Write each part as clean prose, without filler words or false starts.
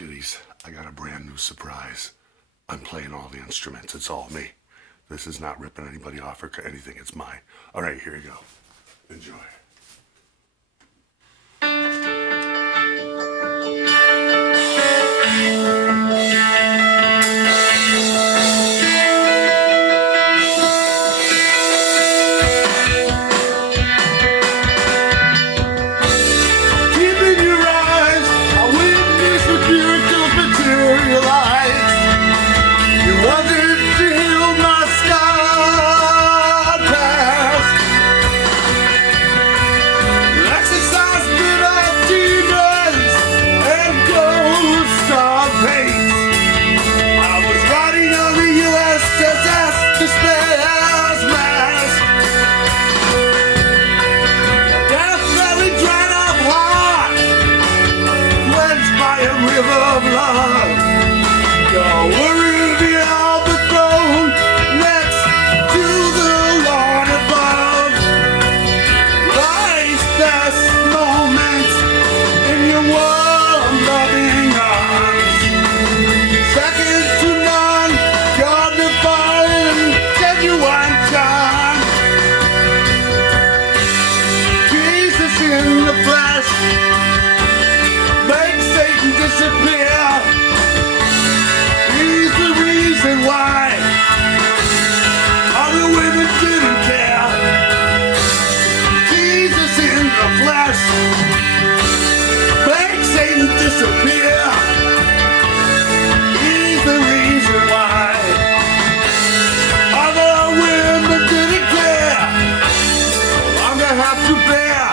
Kitties, I got a brand new surprise. I'm playing all the instruments. It's all me. This is not ripping anybody off or anything. It's mine. All right, here you go. Enjoy. Of love, your worry be all the throne next to the Lord above. Life's best moments in your warm loving arms, second to none, your divine genuine charm. Jesus in the flesh makes Satan disappear. He's the reason why other women didn't care. Jesus in the flesh makes Satan disappear. He's the reason why other women didn't care. No longer have to bear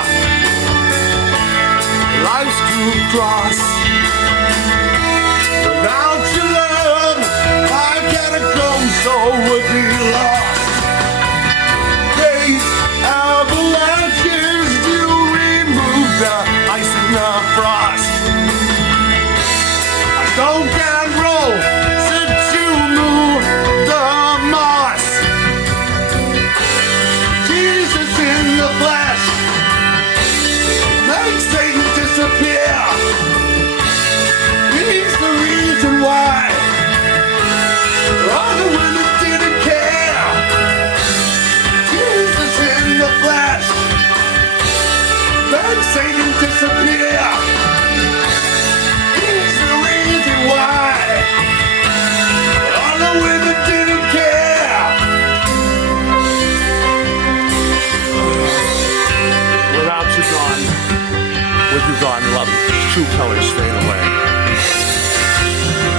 life's cruel cross. Without your love, I gotta go, so would be lost. Grace avalanches, you remove the ice and the frost. I don't can roll since you move the moss. Jesus in the flesh makes Satan disappear. He's the reason why other women didn't care. Jesus in the flesh makes Satan disappear. He's the reason why other women didn't care. Without you gone, with you gone, love, true colors fade away.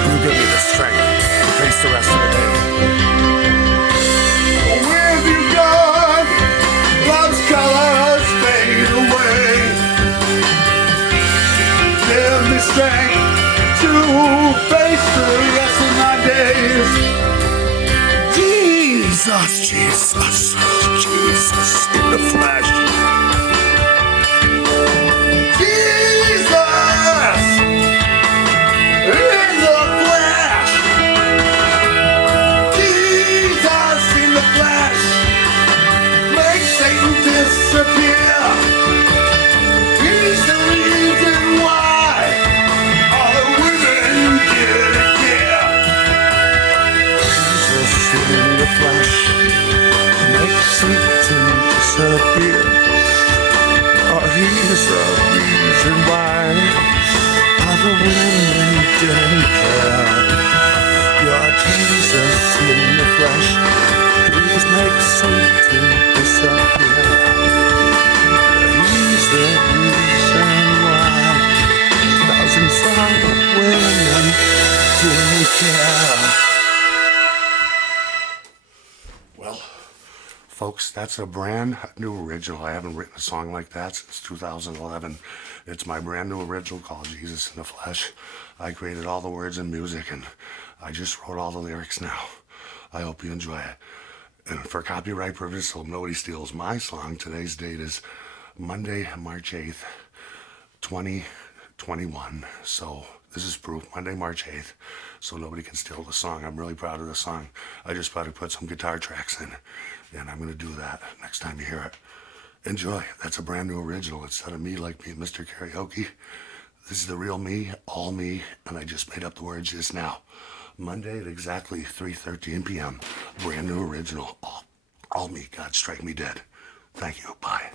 You give me the strength to face the rest of the day. Where have you gone? Love's colors fade away. Give me strength to face the rest of my days. Jesus, Jesus, Jesus in the flesh. Disappear. He's the reason why all the women didn't care. Jesus in the flesh makes Satan disappear. Oh, he's the reason why all the women didn't care. You're Jesus in the flesh. Please make Satan disappear. He's the reason why thousands of women didn't care. Well, folks, that's a brand new original. I haven't written a song like that since 2011. It's my brand new original called Jesus in the Flesh. I created all the words and music, and I just wrote all the lyrics now. I hope you enjoy it. And for copyright purposes, so nobody steals my song, today's date is Monday, March 8th, 2021. So this is proof, Monday, March 8th, so nobody can steal the song. I'm really proud of the song. I just thought I'd put some guitar tracks in, and I'm going to do that next time you hear it. Enjoy. That's a brand new original. Instead of me like being Mr. Karaoke, This is the real me, and I just made up the words just now. Monday at exactly 3:13 p.m. Brand new original. All me. God strike me dead. Thank you. Bye.